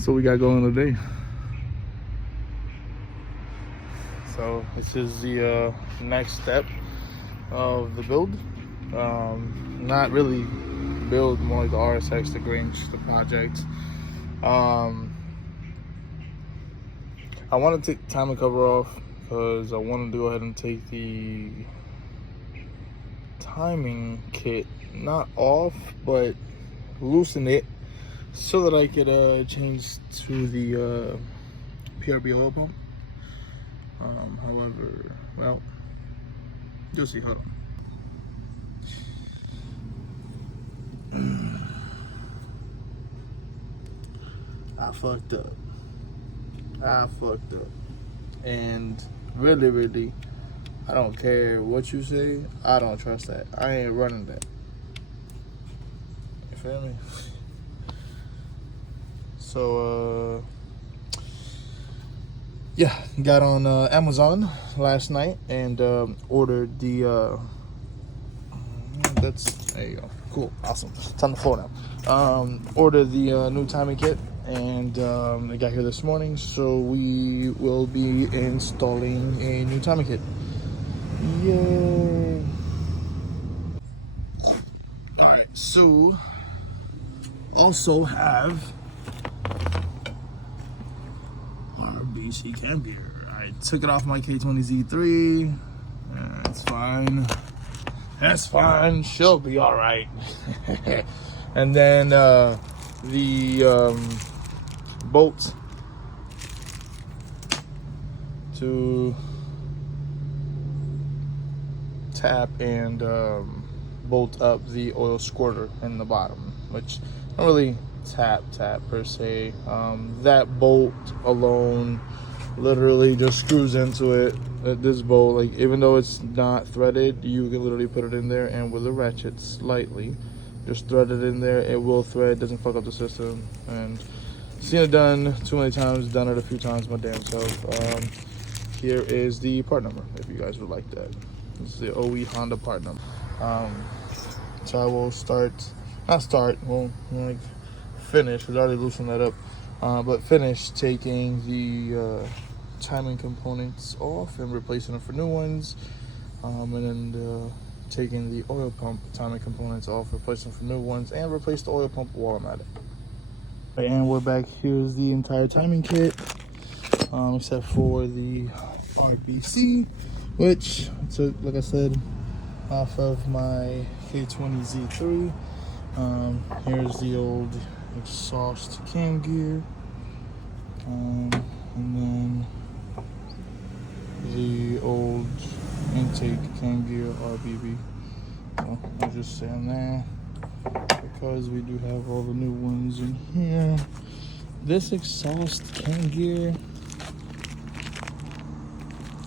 So we got going today. So this is the next step of the build. Not really build, more like the RSX, the Grinch, the project. I want to take the timing cover off because I want to go ahead and take the timing kit not off, but loosen it so that I could change to the PRB oil pump. However, well, you'll see. Hold on. I fucked up. And really, I don't care what you say. I don't trust that. I ain't running that. You feel me? So, yeah, got on Amazon last night and ordered the. There you go. Cool, awesome. It's on the floor now. Ordered the new timing kit, and it got here this morning. So we will be installing a new timing kit. Yay! All right, so also have RBC cam gear. I took it off my K20Z3. It's fine. That's fine. She'll be all right. And then the bolt to tap and bolt up the oil squirter in the bottom, which don't really tap per se. That bolt alone literally just screws into it. This bolt, like, even though it's not threaded, you can literally put it in there and with a ratchet slightly just thread it in there. It will thread, doesn't fuck up the system. And seen it done too many times, done it a few times my damn self. Here is the part number if you guys would like that. This is the OE Honda part number. So I will finish, we already loosened that up, but finish taking the timing components off and replacing them for new ones, and then taking the oil pump timing components off, replacing them for new ones, and replace the oil pump while I'm at it. And we're back. Here's the entire timing kit, except for the RBC, which I took, like I said, off of my K20Z3. Here's the old exhaust cam gear, and then the old intake cam gear RBB. So I'll just say on there because we do have all the new ones in here. This exhaust cam gear,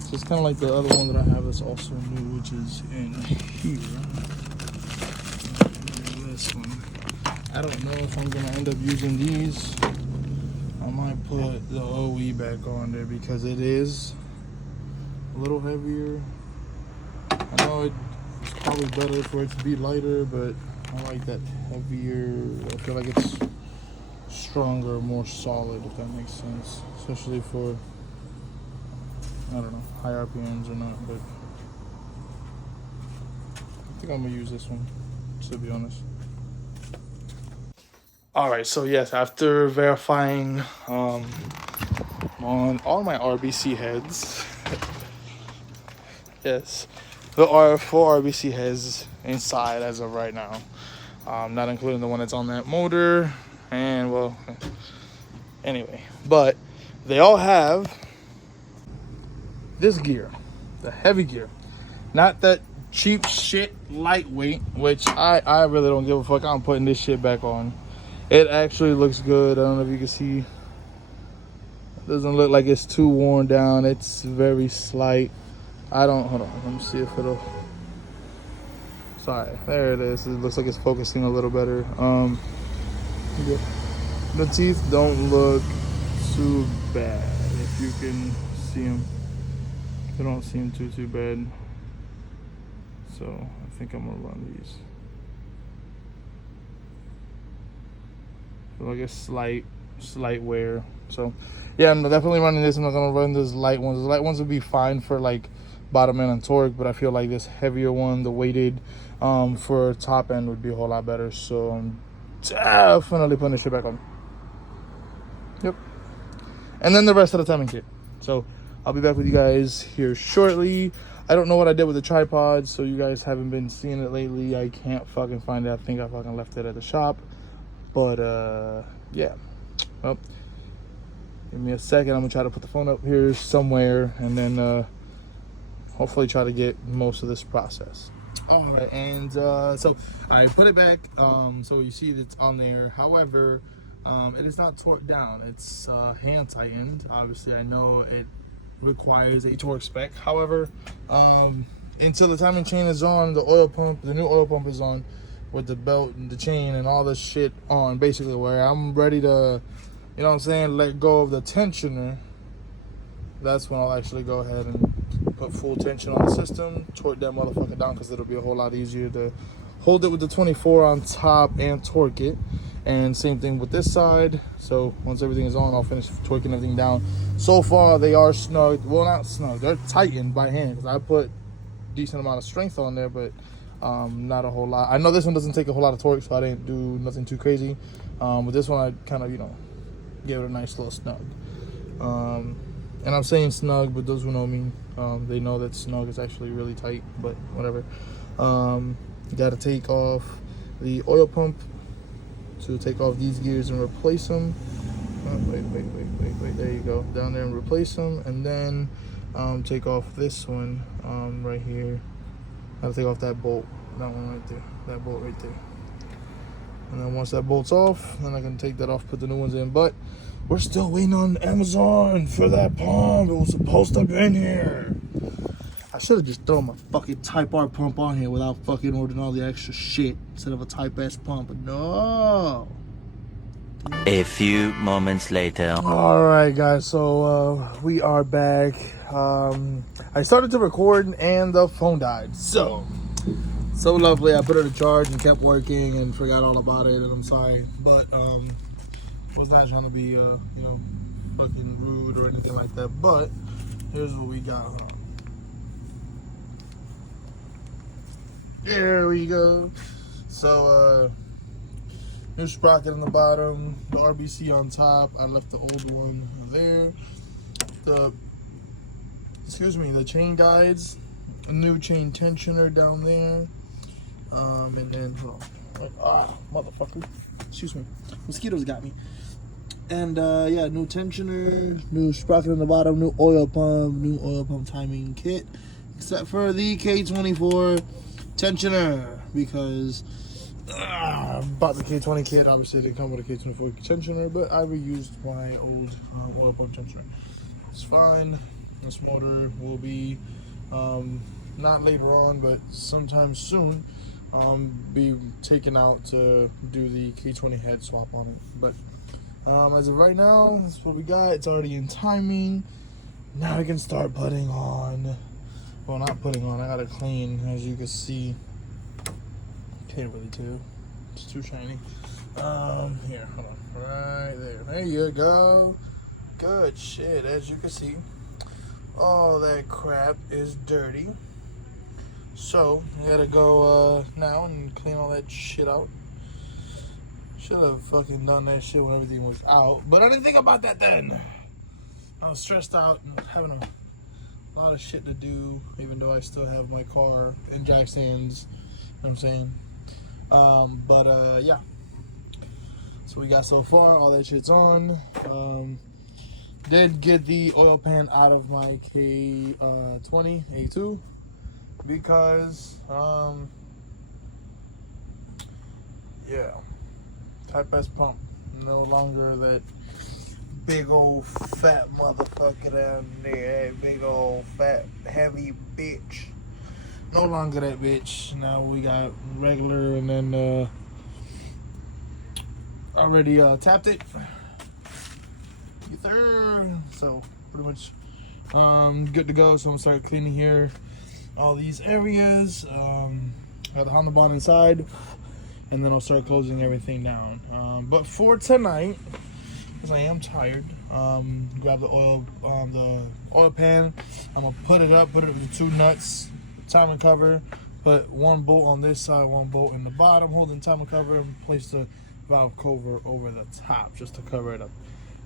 so it's kind of like the other one that I have that's also new, which is in here. This one. I don't know if I'm gonna end up using these. I might put the OE back on there because it is a little heavier. I know it's probably better for it to be lighter, but I like that heavier. I feel like it's stronger, more solid, if that makes sense. Especially for, I don't know, high RPMs or not, but I think I'm gonna use this one, to be honest. All right, so yes, after verifying on all my RBC heads, yes, there are 4 RBC heads inside as of right now, not including the one that's on that motor, and well, anyway, but they all have this gear, the heavy gear, not that cheap shit lightweight, which I really don't give a fuck. I'm putting this shit back on. It actually looks good. I don't know if you can see. It doesn't look like it's too worn down. It's very slight. Hold on. Let me see if it'll. Sorry, there it is. It looks like it's focusing a little better. The teeth don't look too bad. If you can see them, they don't seem too bad. So I think I'm gonna run these. Like a slight slight wear. So yeah, I'm definitely running this. I'm not gonna run those light ones. The light ones would be fine for like bottom end and torque, but I feel like this heavier one, the weighted for top end, would be a whole lot better. So I'm definitely putting this shit back on. Yep. And then the rest of the timing kit. So I'll be back with you guys here shortly. I don't know what I did with the tripod, so you guys haven't been seeing it lately. I can't fucking find it. I think I fucking left it at the shop. But yeah. Well, give me a second. I'm gonna try to put the phone up here somewhere, and then hopefully try to get most of this process. All right, and so I put it back. So you see it's on there. However, it is not torqued down. It's hand tightened. Obviously, I know it requires a torque spec. However, until the timing chain is on, the oil pump, the new oil pump is on with the belt and the chain and all this shit on, basically, where I'm ready to, you know what I'm saying, let go of the tensioner. That's when I'll actually go ahead and put full tension on the system, torque that motherfucker down, because it'll be a whole lot easier to hold it with the 24 on top and torque it. And same thing with this side. So once everything is on, I'll finish torquing everything down. So far they are snug. Well, not snug, they're tightened by hand, because I put decent amount of strength on there, but not a whole lot. I know this one doesn't take a whole lot of torque, so I didn't do nothing too crazy. With this one, I kind of, you know, gave it a nice little snug. And I'm saying snug, but those who know me, they know that snug is actually really tight, but whatever. You got to take off the oil pump to take off these gears and replace them. Wait, there you go. Down there and replace them, and then take off this one right here. I have to take off that bolt, that one right there, that bolt right there. And then once that bolt's off, then I can take that off, put the new ones in. But we're still waiting on Amazon for that pump. It was supposed to be in here. I should have just thrown my fucking Type R pump on here without fucking ordering all the extra shit instead of a Type S pump. But no. A few moments later. All right, guys. So we are back. I started to record and the phone died. So lovely. I put it to charge and kept working and forgot all about it. And I'm sorry, but was not trying to be you know, fucking rude or anything like that. But here's what we got. There we go. So new sprocket on the bottom, the RBC on top. I left the old one there. The chain guides, a new chain tensioner down there. And then motherfucker, excuse me, mosquitoes got me. And yeah, new tensioner, new sprocket on the bottom, new oil pump timing kit, except for the K24 tensioner, because I bought the K20 kit. Obviously it didn't come with a K24 tensioner, but I reused my old oil pump tensioner. It's fine. This motor will be not later on, but sometime soon be taken out to do the K20 head swap on it. But as of right now, that's what we got. It's already in timing. Now we can start putting on. Well, not putting on. I gotta clean, as you can see. Can't really tell. It's too shiny. Here, hold on. Right there. There you go. Good shit. As you can see, all that crap is dirty. So I gotta go now and clean all that shit out. Should have fucking done that shit when everything was out, but I didn't think about that then. I was stressed out and having a lot of shit to do, even though I still have my car in jack stands. You know what I'm saying? Yeah. So we got so far, all that shit's on. Did get the oil pan out of my K20 A2 because yeah, Type S pump, no longer that big old fat motherfucker down there, that big old fat heavy bitch. No longer that bitch. Now we got regular, and then already tapped it. So pretty much good to go. So I'm gonna start cleaning here, all these areas. Got the Honda bond inside, and then I'll start closing everything down. But for tonight, because I am tired. Grab the oil pan. I'm gonna put it up, put it with the 2 nuts, timing cover, put 1 bolt on this side, 1 bolt in the bottom, holding timing cover, and place the valve cover over the top just to cover it up.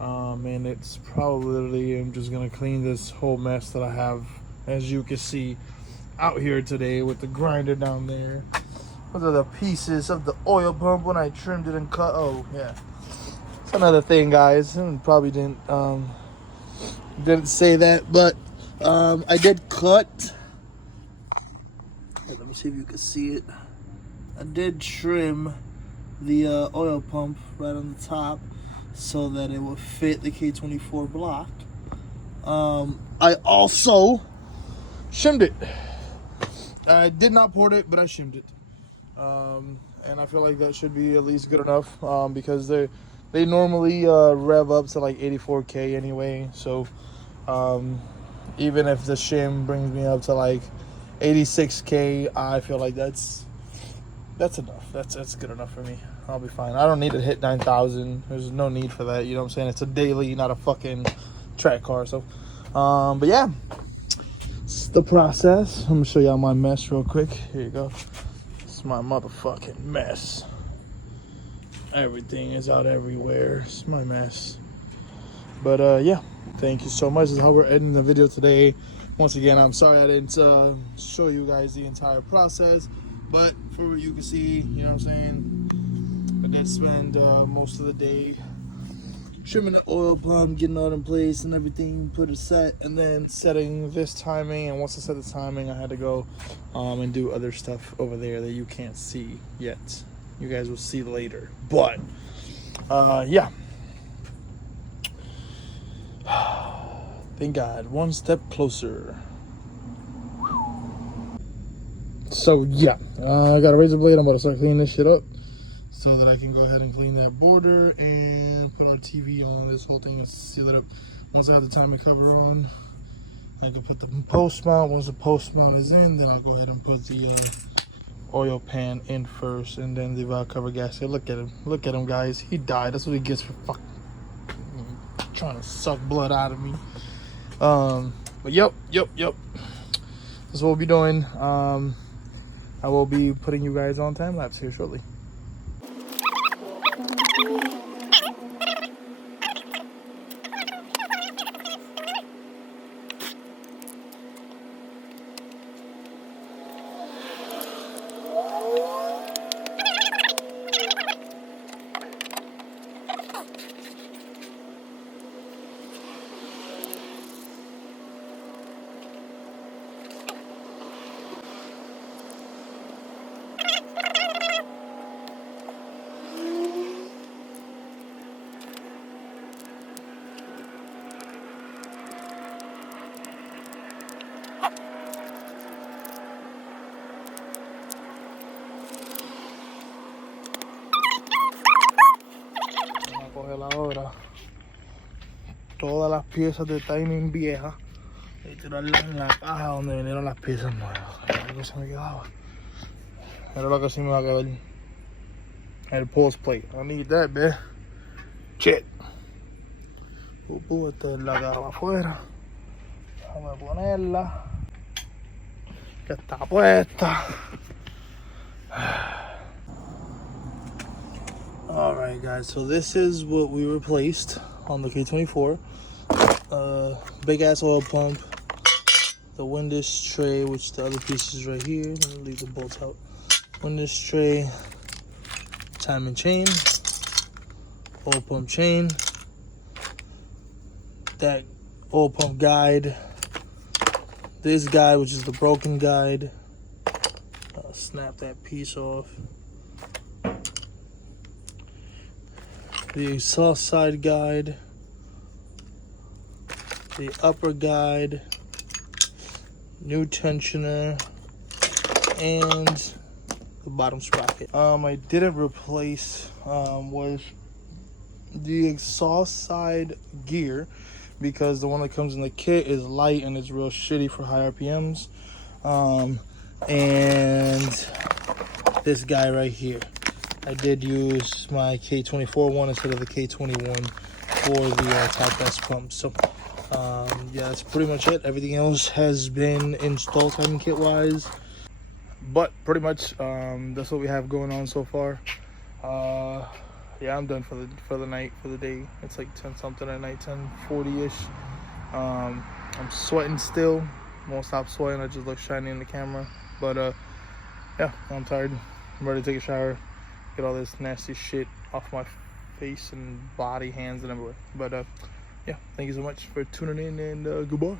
And it's probably, I'm just gonna clean this whole mess that I have, as you can see, out here today with the grinder down there. Those are the pieces of the oil pump when I trimmed it and cut. Oh yeah, it's another thing, guys. I probably didn't say that, but I did cut. Hey, let me see if you can see it. I did trim the oil pump right on the top so that it would fit the K24 block. I also shimmed it. I did not port it, but I shimmed it. And I feel like that should be at least good enough, because they normally rev up to like 84K anyway. So even if the shim brings me up to like 86K, I feel like that's enough. That's good enough for me. I'll be fine. I don't need to hit 9,000. There's no need for that. You know what I'm saying? It's a daily, not a fucking track car. So, but yeah, it's the process. I'm gonna show y'all my mess real quick. Here you go. It's my motherfucking mess. Everything is out everywhere. It's my mess. But yeah, thank you so much. This is how we're ending the video today. Once again, I'm sorry I didn't show you guys the entire process, but for what you can see, you know what I'm saying, I did spend most of the day trimming the oil pump, getting all in place and everything, put it set, and then setting this timing. And once I set the timing, I had to go and do other stuff over there that you can't see yet. You guys will see later. But yeah, thank God, one step closer. So yeah, I got a razor blade. I'm about to start cleaning this shit up so that I can go ahead and clean that border and put our TV on. This whole thing is seal it up. Once I have the timing cover on, I can put the post mount. Once the post mount is in, then I'll go ahead and put the oil pan in first, and then the valve cover gasket. Look at him. Look at him, guys. He died. That's what he gets for fucking trying to suck blood out of me. But yep. That's what we'll be doing. I will be putting you guys on time lapse here shortly. Ahora todas las piezas de timing viejas y tirarlas en la caja donde vinieron las piezas nuevas. Era lo que se me quedaba. Era lo que sí me va a quedar. El pulse plate. I need that, bitch. Shit. Esta es la caja afuera. Déjame ponerla. Que está puesta. Alright guys, so this is what we replaced on the K24. Big ass oil pump, the windage tray, which the other piece is right here. Let me leave the bolts out. Windage tray, timing chain, oil pump chain, that oil pump guide, this guide, which is the broken guide. Snap that piece off. The exhaust side guide, the upper guide, new tensioner, and the bottom sprocket. I didn't replace was the exhaust side gear, because the one that comes in the kit is light and it's real shitty for high RPMs. And this guy right here, I did use my K24 one instead of the K21 for the top gas pump. So yeah, that's pretty much it. Everything else has been installed timing kit wise, but pretty much that's what we have going on so far. Yeah, I'm done for the night, for the day. It's like 10 something at night, 10:40ish. I'm sweating still. Won't stop sweating. I just look shiny in the camera. But yeah, I'm tired. I'm ready to take a shower, get all this nasty shit off my face and body, hands, and everywhere. But yeah, thank you so much for tuning in, and goodbye.